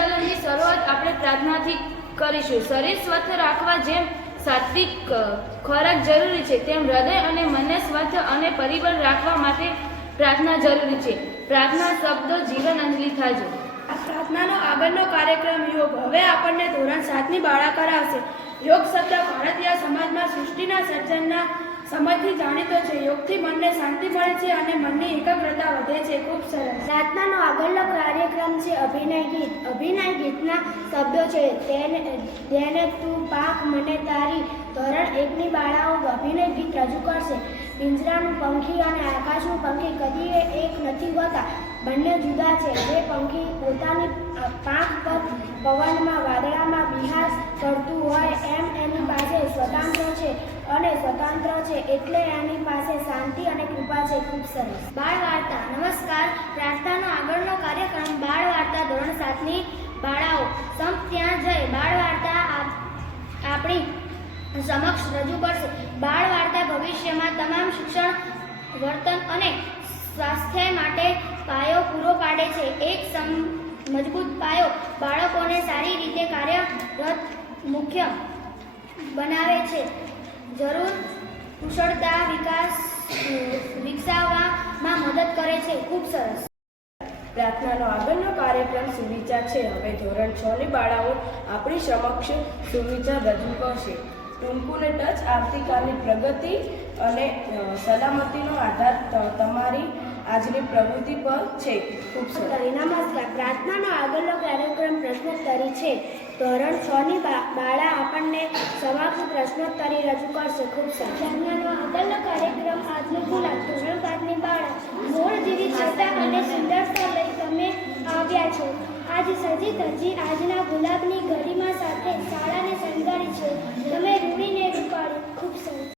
સંચાલનની શરૂઆત આપણે પ્રાર્થનાથી કરીશું. શરીર સ્વસ્થ રાખવા જેમ સાત્વિક ખોરાક જરૂરી છે, તેમ હૃદય અને મનને સ્વસ્થ અને પરિબળ રાખવા માટે પ્રાર્થના જરૂરી છે. પ્રાર્થના શબ્દો જીવન અંજલિ થાજો. આ પ્રાર્થનાનો આગળનો કાર્યક્રમ યોગ. હવે આપણને ધોરણ 7ની બાળા કરાવશે. યોગ શબ્દ ભારતીય સમાજમાં સૃષ્ટિના સર્જનના સમજથી જાણીતો છે. યોગથી મનને શાંતિ મળે છે અને મનની એકાગ્રતા વધે છે. ખૂબ સરસ. પ્રાર્થનાનો આગળનો કાર્યક્રમ છે અભિનય ગીત. અભિનય ગીતના શબ્દો છે તેને તું પાંખ મને તારી. ધોરણ 1ની બાળાઓ અભિનય ગીત રજૂ કરશે. પિંજરાનું પંખી અને આકાશનું પંખી કદી એક નથી હોતા, બંને જુદા છે. જે પંખી પોતાની પાંખ પર પવનમાં વાદળામાં વિહાર કરતું હોય એમ એની પાસે સ્વતંત્ર છે એટલે એની પાસે શાંતિ અને કૃપા છે. ખૂબ સરસ. બાળ વાર્તા. નમસ્કાર. પ્રાર્થનાનો આગળનો કાર્યક્રમ બાળ વાર્તા ધોરણ 7ની બાળાઓ સંપ ત્યાં જઈ બાળ વાર્તા આપણી સમક્ષ રજૂ કરશે. બાળ વાર્તા ભવિષ્યમાં તમામ શિક્ષણ, વર્તન અને સ્વાસ્થ્ય માટે પાયો પૂરો પાડે છે. એક મજબૂત પાયો બાળકોને સારી રીતે કાર્યરત મુખ્ય બનાવે છે. જરૂર કુશળતા વિકસાવવામાં મદદ કરે છે. ખૂબ સરસ. પ્રાર્થનાનો આગળનો કાર્યક્રમ સુવિચાર છે. હવે ધોરણ 6ની બાળાઓ આપણી સમક્ષ સુવિચાર રજૂ કરશે. ટૂંકુને ટચ. આવતીકાલની પ્રગતિ અને સલામતીનો આધાર તમારી આજની પ્રવૃત્તિ પર છે. ખૂબ સરસ. નમસ્કાર. પ્રાર્થનાનો આગળનો કાર્યક્રમ પ્રશ્નોત્તરી છે. ધોરણ 6ની બાળા આપણને સમક્ષ પ્રશ્નોત્તરી રજૂ કરશે. ખૂબ સરસ. પ્રાર્થનાનો આગળનો કાર્યક્રમ આજનો ગુલાબ. ધોરણ 5ની બાળા મોર જેવી છટા અને સુંદરતા લઈ તમે આવ્યા છો. આજ સજી ધજી આજના ગુલાબની ગરિમા સાથે શાળાને શણગારી છે. તમે